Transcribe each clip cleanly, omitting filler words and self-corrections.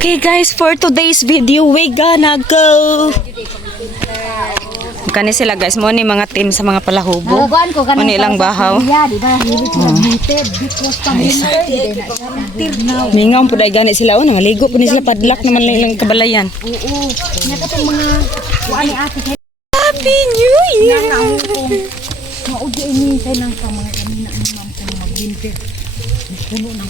Okay guys, for today's video, we gonna go. Kani sila guys, mo ni mga team sa mga palahubo. Mo ni ilang bahaw. Mingaw po dahil gani sila. Nangaligo po ni sila, padlak naman lang ilang kabalayan. Happy New Year! Maudi ini sa nang mga kanina ang mampung magbinter. Puno ng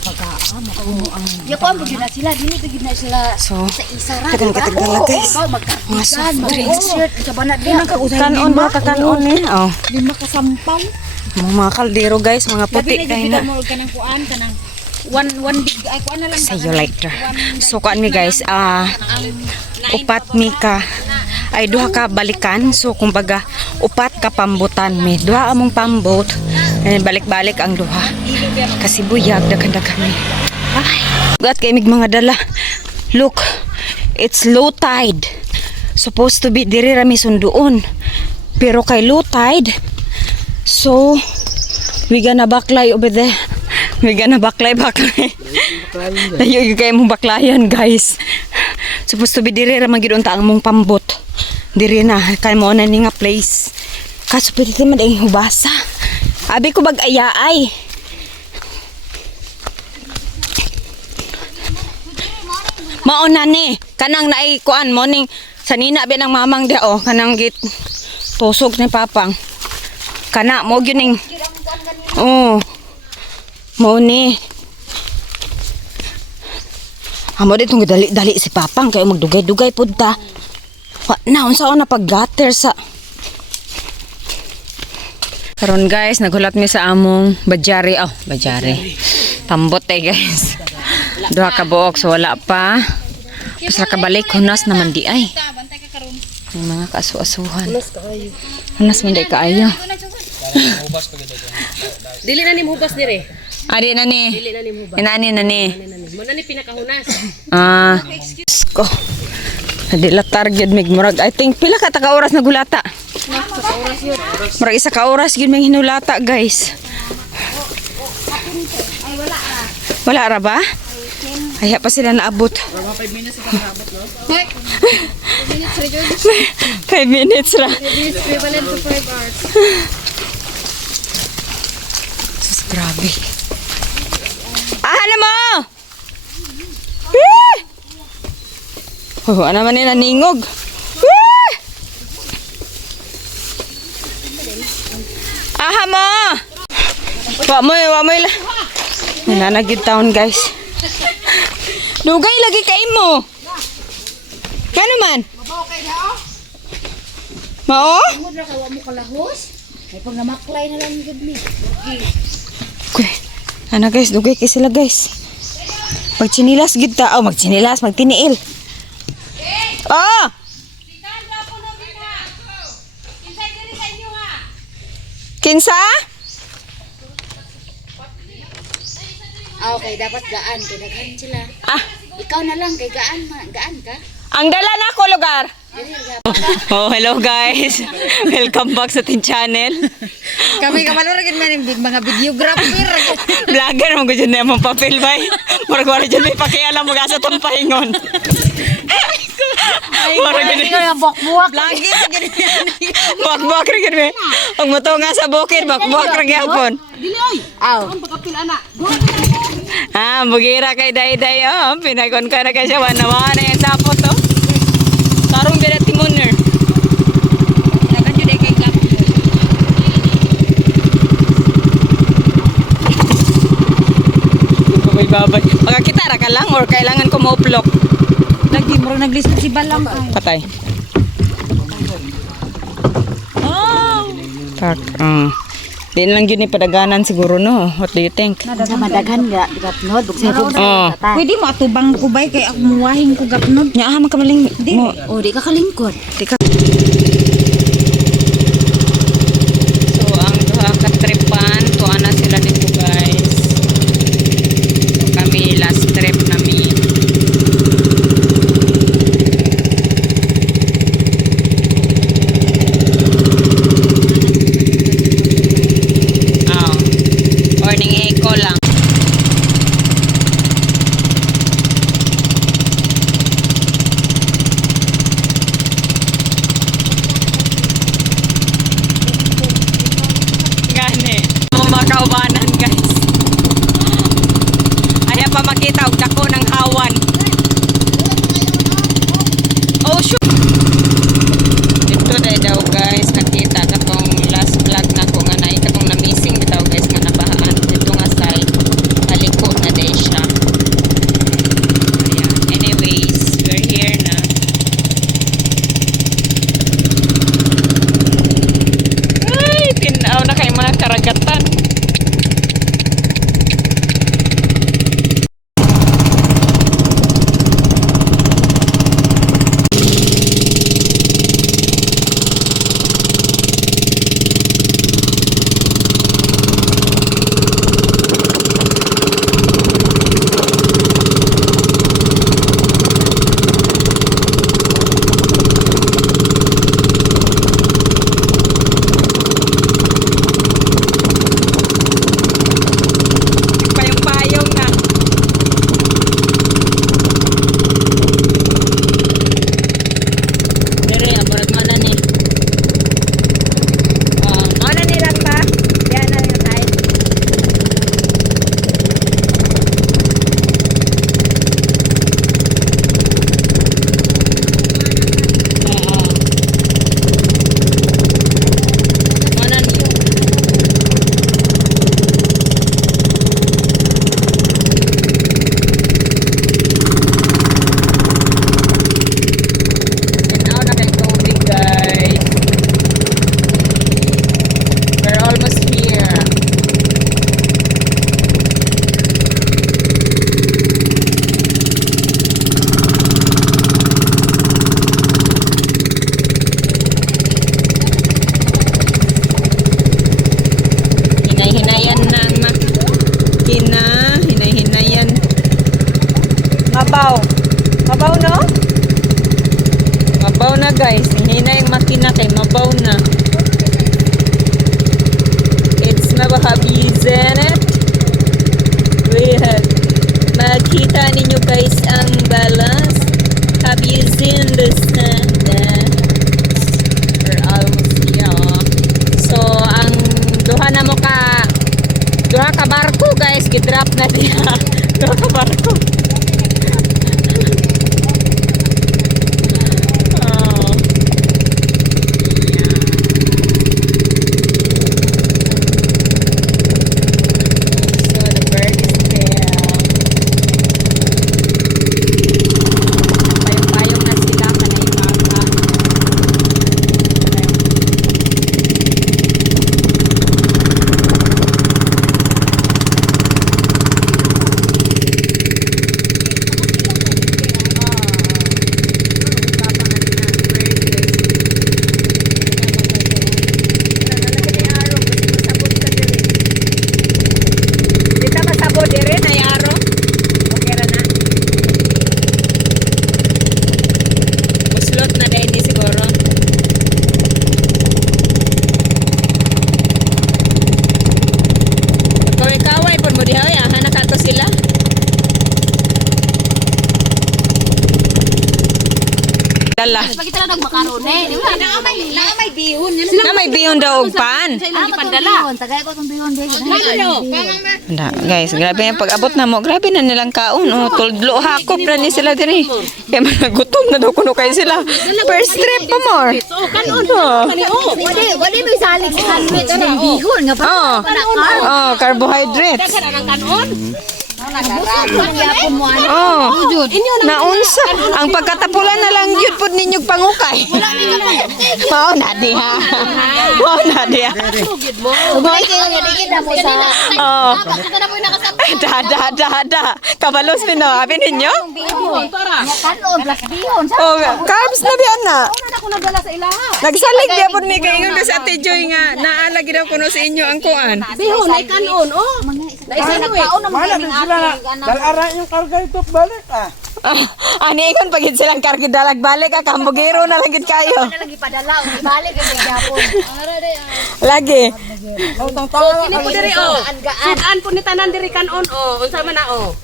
pagkaam, puno ang ya ko ang na sila dili gid na sila So, sa isara. kadang-kadang guys. Mga soft drinks shirt sa banat din ang Kanon ba kakanon eh? Oh. lima ka sampal. Mga kaldero guys, mga puti kay na. Mo kanang kuan kanang one big ay kuan na lang Say you later. So kuan mi guys, upat mi ka ay duha ka balikan. So kumbaga upat ka pambutan mi. Duha among pambot. And balik-balik ang duha. Kasi buyag daghan-daghan mi. Ay, gat kay mig mga dala. Look, it's low tide. Supposed to be diri ra mi sunduon. Pero kay low tide. So we gonna baklay over there. We gonna baklay. Layo yung kayo mong baklayan guys. Supposed to be diri ra magid unta ang mong pambot. Diri na kay mo na ni nga place. Kaso pwede man ang hubasa. Abi ko bag-ayaay. Mauna ni kanang naay kuan morning sanina bi ng mamang dia oh kanang git tusok ni papang. Kana mo gyud ning oh. Mo ni. Amo ditong dali-dali si papang kay magdugay-dugay pud ta. Na unsa na pag-gutter sa karon guys, naghulat mi sa among bajari. Oh, bajari. Pambot guys. Duha ka buok so wala pa. Pasra ka balik hunas naman di ay. May mga kasu-asuhan. Hunas man di kaayo. Dili na ni hubas dire. Adi na ni. Dili na ni hubas. Inani na ni. Mo na ni pinakahunas. Ko. Adila target mig murag. I think pila ka taka oras nagulata. Murag isa ka oras gyud may hinulata guys. Wala ra ba? Ay pa sila naabot. 5 minutes pa naabot no? 5 minutes ra jud. 5 minutes ra. It is equivalent to 5 hours. Sus, grabe. Ahan mo! Oh, ano man nila ningog. Aha mo! Wa mo la. Nananagid taon guys. Dugay lagi kay mo. Kano man? Mao? Mo ra ka wa mo kalahos. Ay pag namaklay na lang gud mi. Okay. Ana guys, dugay kay sila guys. Magchinilas gid ta. Oh, magchinilas, magtiniil. Oh! Kinsa? Okay, dapat gaan kay daghan sila. Ah, Ikaw na lang kay gaan ka. ang dala na ko lugar. Oh, hello guys. Welcome back sa tin channel. Kami kamalo ra gid man mga videographer. Vlogger mo gud na mong papel bay. Murag wala jud may pakialam mo sa tong pahingon. Murag gid Yung buwak-buwak. vlogger gid. Buwak ra gid me. Ang moto nga sa bukid, buwak ra gyapon. Dili oy. Aw. Ang pagkapil ana. Bugira kay Dayday oh. Pinakon ka na kay siya wanawana yung sapot oh. Tarong dira timoner. Dagan jud kay gap. Babay. Magkakita ra ka lang or kailangan ko mo-uplock? Lagi mo naglisod si Balang ay. Patay. Oh. Tak. Di lang yun padaganan siguro no. What do you think? Madaghan ga gapnod buksan ko. Oh. Pwede mo atubang ko bay kay ako muwahin ko gapnod. Nya ha makamaling mo. O di ka kalingkod. Tika. So ang duha ka tripan tuwa na sila dito guys. So kami last trip namin. Morning echo lang. na guys. Hina yung makina kay mabaw na. It's mabahabizanet. We have makita ninyo guys ang balas. Have you seen the sun? We're almost here. So ang duha ka barko guys, gidrop na diha. Duha ka barko. Oh. So the bird is there. Payong-payong na sila kanay baka. Dita masabo dire na yaro. Okay ra na. Muslot na dahil ni siguro. Kaway-kaway pun mo diha ya, hana kato sila. Dala. Pagkita lang magmakarone, di ba? Na may bihon. Na may bihon daw og pan. Ah, padala. Tagay ko tong bihon di. Na, guys, grabe yung pag-abot na mo. Grabe na nilang kaon. Oh, tuldlo hakop na ni sila diri. Kaya managutom na daw kuno kay sila. First trip pa more. Oh. Wali mo isalig sa sandwich ng bihon nga pa. Oh. Oh, carbohydrates. Oh. Naunsa. Ang pagkatapulan na lang yun po ninyong pangukay. Mao na diha. Mao na diha. Oh. Da. Kabalos din no. Abi ninyo? Oh, carbs na biyan na. Nagsalig di po ni kayo sa Ate Joy nga naalagi daw kuno sa inyo ang kuan. Bihon, ay kanon, oh. Dalara yung karga ito balik Ani ikon pagid silang kargi dalag balik ka kambugiro na lang gid kayo. Lagi padala, balik ang gyapon. Lagi. Kini po diri, oh. Sudan po ni tanan diri kanon, oh. Unsa man na, oh.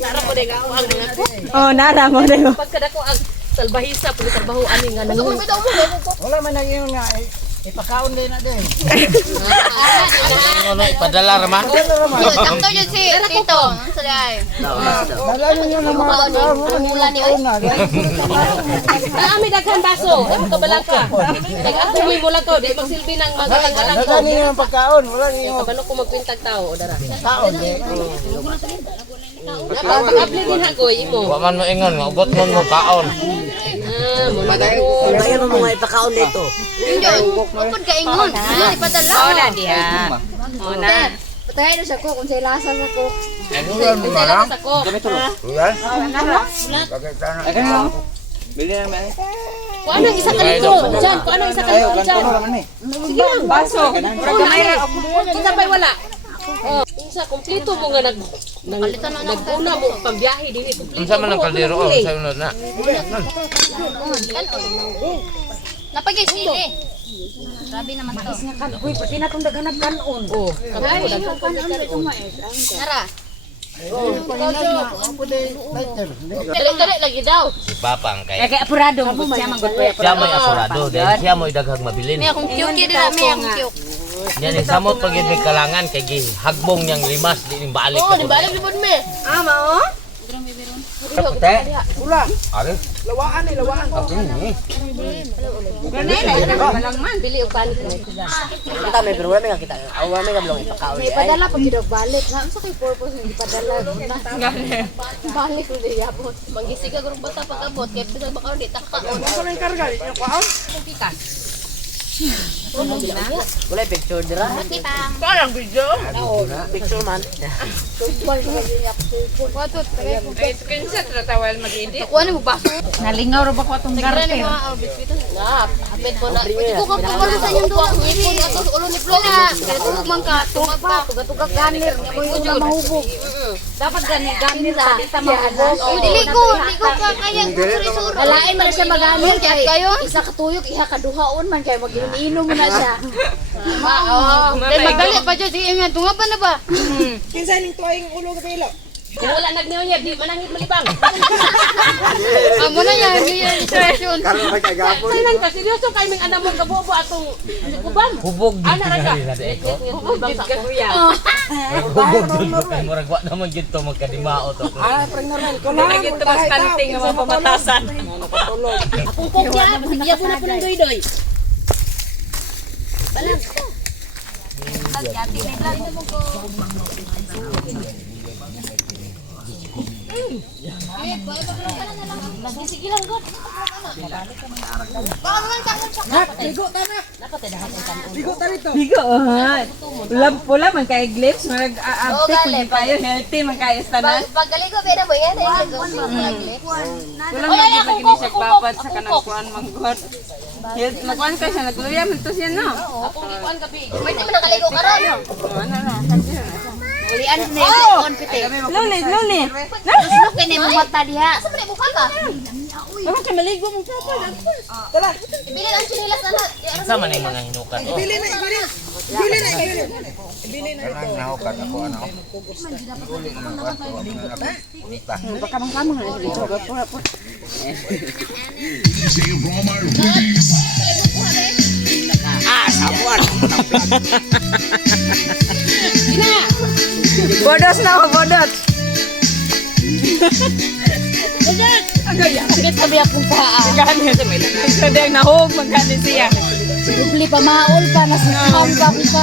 Nara po dega ang mga ko. Oh, nara mo dayo. Pagkada ko ang salbahisa po trabaho ani nga nang. wala man na yun nga ipakaon din na din Padala raman. Sakto yun si Tito. Salay. dala ninyo ng mga Mula ni Oy. Ami daghan baso, kabalang ka. Ako mo mula ko, di magsilbi nang magalang-galang ko. dala ninyo ng pagkaon wala ninyo Kabalo ko magkwintag tao o dara. kaon Pag-abli din ako imo. Wa man mo ingon, maubot mo mo kaon. Mula ko. Bayan mo mga ipakaon dito. Upod ka ingon. Ipadala. Oh, na diha. Oh, na. Patay na siya ko kung sa'y lasa sa ko. ulan mo marang Ako. ulan agad mo bili na may Kuan ang isa ka dito. Diyan, kuan ang isa ka dito diyan. Sige lang. Baso. Gamay ra. Kita pa'y wala. Oh, unsa kompleto mo nga nag-una mo pambiyahe dili kompleto. Unsa man ang kaldero o sa unod na. Napagay sili. Grabe naman to. Oh, kamay mo Tara. Dali lagi daw. Bapang kay. Kaya apurado mo siya manggod ko. Siya may apurado din. Siya mo daghang mabilin. May akong cute dira, may akong cute. Yan ni samot pagid may kalangan kay gihagbong niyang limas di ning balik. Oh, di balik libod me. Mao. Kapte. ulan Ari. lawaan ni lawaan Bili og balik mo. Kita may pero wala kita. Awa may gablong ipakaon. May padala pag gidog balik. Na unsa kay purpose hindi padala. Balik ko di yapon. Mangisig ka gurong bata pag abot kay bisag bakaw di takaon. ano yung karga yung kaon Wala picture dira. Parang video. Picture man. Screenshot na tawal mag-edit. Nalingaw ra ba ko atong garter? Hapit ko na. Ko ka pamalo sa inyong duwa. Ngipon ato sa ulo ni Flo. Tugag man ka. Tugag pa. Tugag ganir. Mo yung mahubog. Dapat ganir sa kita mahubog. Dili ko ka kaya suri-suri. Walain man siya magamit kay kayo. isa katuyok iha kaduhaon man kay mag-inom mo na siya. Dahil magdali pa dyan. Sige nga. Tunga pa na ba? Kinsa ning tuwing ulo ka dilo. Wala nagniyo niya. Di manangit malibang. Amo na yan. Yung situation. Kailan ka? Seryoso kayo may anak mo kabobo atong kuban? Hubog Ana ra ka. Hubog Hubog ka kuya. dito kay murag wa naman gid to magkadimao to. Preng normal ko lang. Lagi ito mas kanting nga mga pamatasan. Akong kokya, bigyan mo na po ng doy-doy. Bigo ta rito. Bigo, pula man kay glips, mag-uptake kung tayo healthy man kayo tanan. Pagkaligo, pwede mo yan. Wala man gid lagi ni siya papat sa kanang kuan manggod. Nagkuan ka siya, nagluya man to siya no. Akong ikuan gabi. Pwede mo nakaligo ka ron. Ano na. Ulian na yung konpite. Slowly. Gusto kay mo mata diha. Asa man buka ka? Bakit ka maligo mo papa? Ibili ang chinilas na. Sa man yung mga hinukat. Bili na, bili. Bili na, bili. Bili na ito. Baka man kamo na dito. Bodos na ako, bodot. Sakit sabi akong paa. Gani sa may lang. So dahil nahog, magani siya. Dubli pa maol pa na sa pa pa.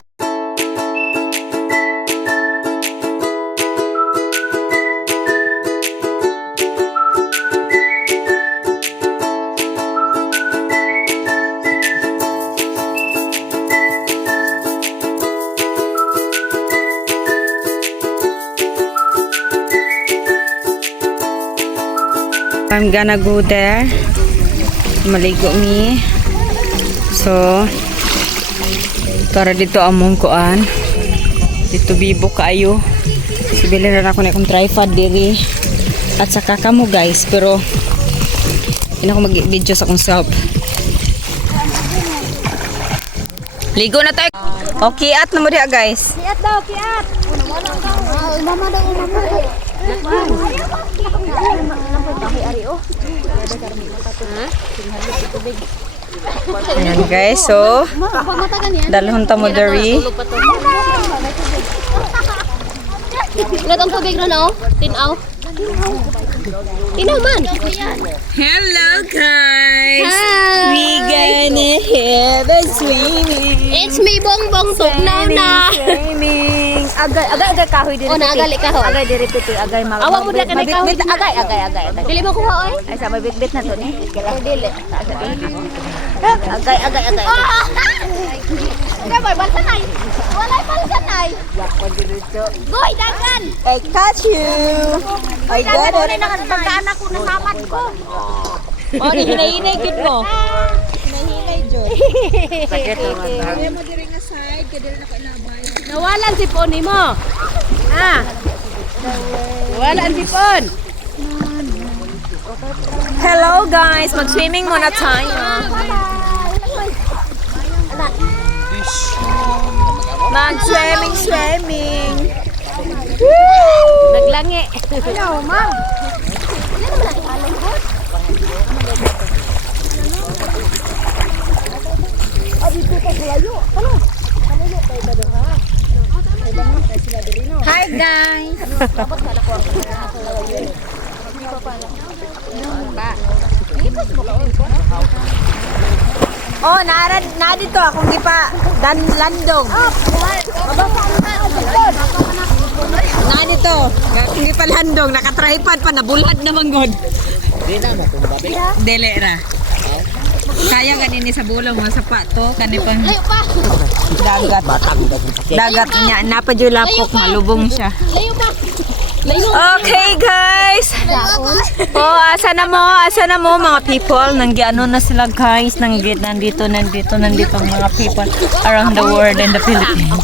I'm gonna go there. Maligo mi. So, para dito among kuan. Dito bibo kaayo. Sibili na ako na akong tripod diri. At saka kamo guys, pero ina ko mag-video sa akong self. Ligo na tayo. Okay, at na mo diha guys. Kiat daw, kiat. Mama daw, mama. Ayan guys, so dalhon ta mo diri. Ulat ang tubig na no? Tinaw. Tinaw man. Hello guys. Hi. We gonna have a swimming. It's me Bongbong tugnaw na. Swimming. Agay kahoy diri. Oh, naagali kahoy. Agay diri piti, agay Awa mo na ka na kahoy. agay. Dili mo kuha oy. Ay sa mabitbit na to ni. Dili. Agay. Nga boy, balsa nay. Walay balsa nay. Goy dagan. I catch you. I got it. Nakatagkaan ako na samad ko. Oh, ni hinay-hinay gid mo. Nawalan si poni mo. Ah. Nawalan si pon. Hello guys, mag-swimming muna tayo. Mag-swimming. Naglangi. Ayaw, ma'am. Hi guys. Oh, na dito akong gipa landong. Na dito. Akong gipa landong, naka-tripod pa nabulad naman god. Di na mo kung babi. Dele ra. Kaya ganin ni sa bulong mga sapato kani pang Layo pa. dagat. Dagat niya napadyo lapok malubong siya. Layo pa. Layo. Okay guys. Oh, asa na mo mga people? Nanggiano na sila guys. Nandito ang mga people around the world and the Philippines.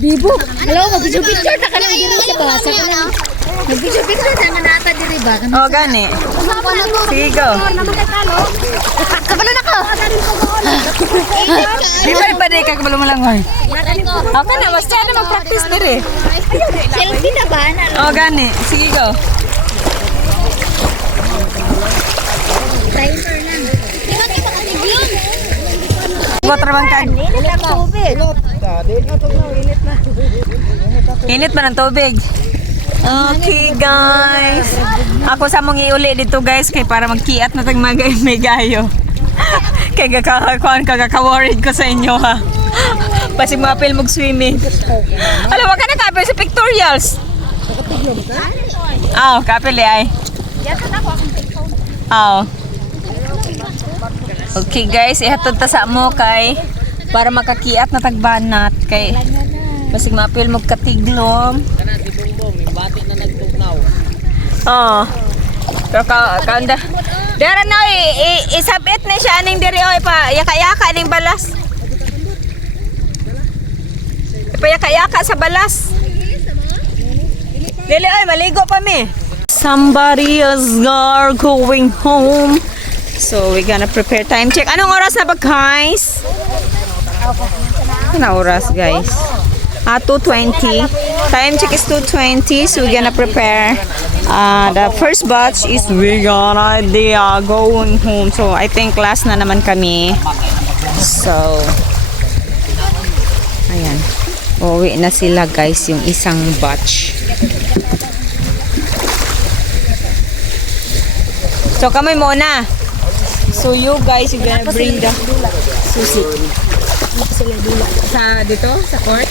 Bibo. Hello, mag-picture na kami diri sa basa ka na. Mag-picture na nata diri ba? Oh, gani. Sige, go. Kabalo na ko. Di ba di ka kabalo mo lang hoy? Okay na, basta na mag-practice diri. Selfie na ba na? Oh, gani. Sige, go. Timer na. Tingnan kita kasi yun. Gotrabang kan. Init man ang tubig. Okay guys. Ako sa mong iuli dito guys kay para magkiat na tag may gayo. Kay kaka-worried ko sa inyo ha. Pasig mapil mag-swimming. Alam mo ka na kapil sa pictorials. Kapil ay. Okay guys, ihatod ta sa mo kay para makakiat na tagbanat kay basig mapil mo katiglom. Kana si Bongbong, yung bati na nagtugnaw. Kanda. Dara na isabit na siya aning diri oy pa yaka-yaka aning balas. Ipayaka-yaka sa balas. Dili oy maligo pa mi. Somebody is going home. So we're gonna prepare time check. Anong oras na ba guys? Anong oras guys? 2:20. Time check is 2:20. So we're gonna prepare. The first batch is they are going home. So I think last na naman kami. So ayan. Uwi na sila guys yung isang batch. So kami muna. So you guys, you're gonna bring the susi. Sa dito? Sa court?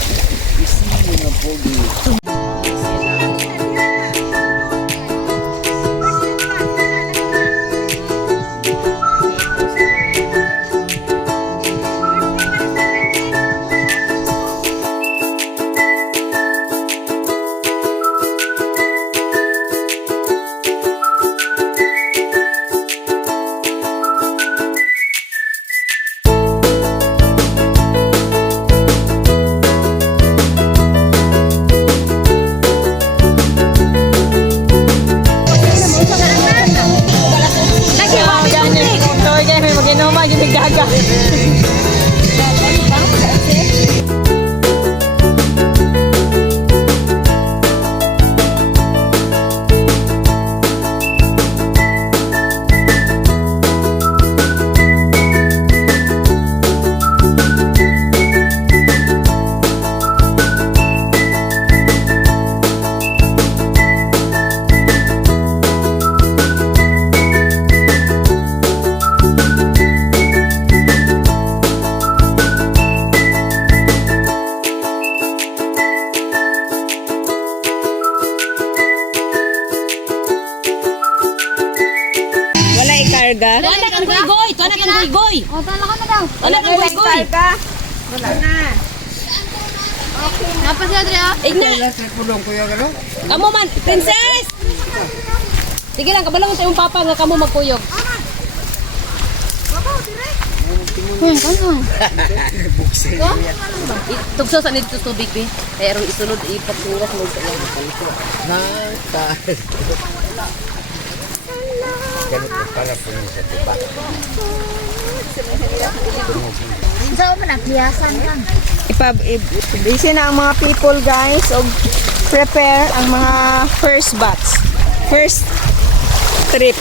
Karga. Tuwa na kang goy-goy. Tuwa na kang goy-goy. O, tuwa na ka na daw. Tuwa na kang goy-goy. Wala na. Napa siya, Adria? Igna. Kamu man, princess! Sige lang, kabalong sa iyong papa nga kamu magkuyog. Tugso sa nito tubig, be. Kaya ron isulod, ipagtungas mo sa iyong paliko. Ganito pala po yung sa tiba. Busy na ang mga people guys og prepare ang mga first batch. First trip.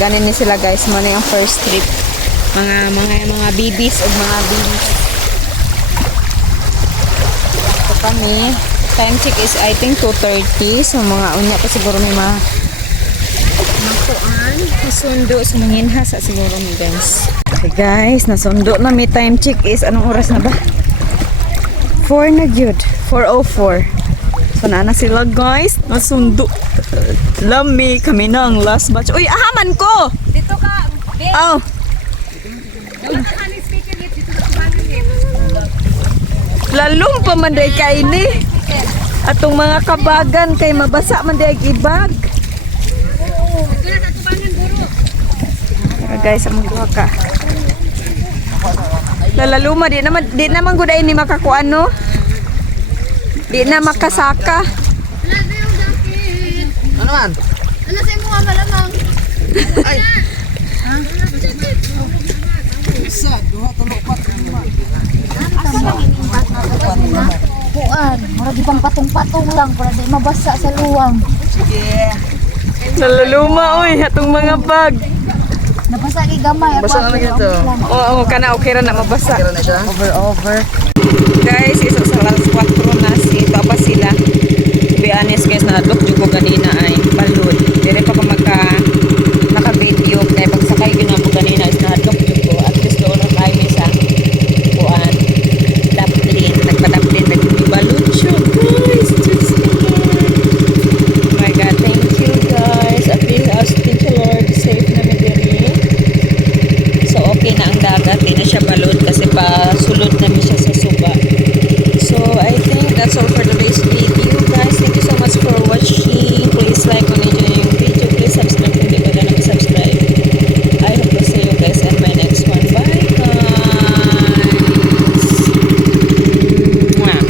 Ganin ni sila guys mo na yung first trip. Mga babies og mga babies. So kami time check is I think 2:30. So mga unya pa siguro may makuan, masundo sa manginha sa siguro mi guys. Okay guys, nasundo na mi time check is anong oras na ba? 4 na gyud. 4:04. So na sila guys, nasundo. Lami kami na ang last batch. Uy, ahaman ko. Dito ka. Oh. Lalong pa man day kay ni. Atong mga kabagan kay mabasa man day gibag. Guys, among duha ka. Lalaluma di naman gud ay ni makakuan no. Di na makasaka. Ano man? Ano sa imo nga malamang? Isa, duha, tulo, pat, lima. Kuan, mura di pang patong-patong lang para di mabasa sa luwang. Sige. Lalaluma oy atong mga bag. Nabasa kay gamay. Basa na lang ito. Oo, kana okay ra na mabasa. Kira na siya. Over. Guys, iso sa alas 4 na si Papa sila. To be honest guys, na-adlock jud ko ganina ay balod. Dire pa ko naka-video kay pagsakay ginamo ganina is na-adlock jud ko. At least doon na tayo sa kuan. Daplin, nagpa-daplin nagbalod siya. Guys, just oh my God, thank you guys. At least thank you Lord, safe na mi diri. So okay na ang dagat, di na siya balod kasi pa sulod na mi siya sa suba. So I think that's all for today's video guys. Thank you so much for watching. Please like, comment, enjoy yung video. Please subscribe kung di pa na subscribe. I hope to see you guys in my next one. Bye guys. Mwah.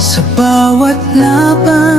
Sa bawat laban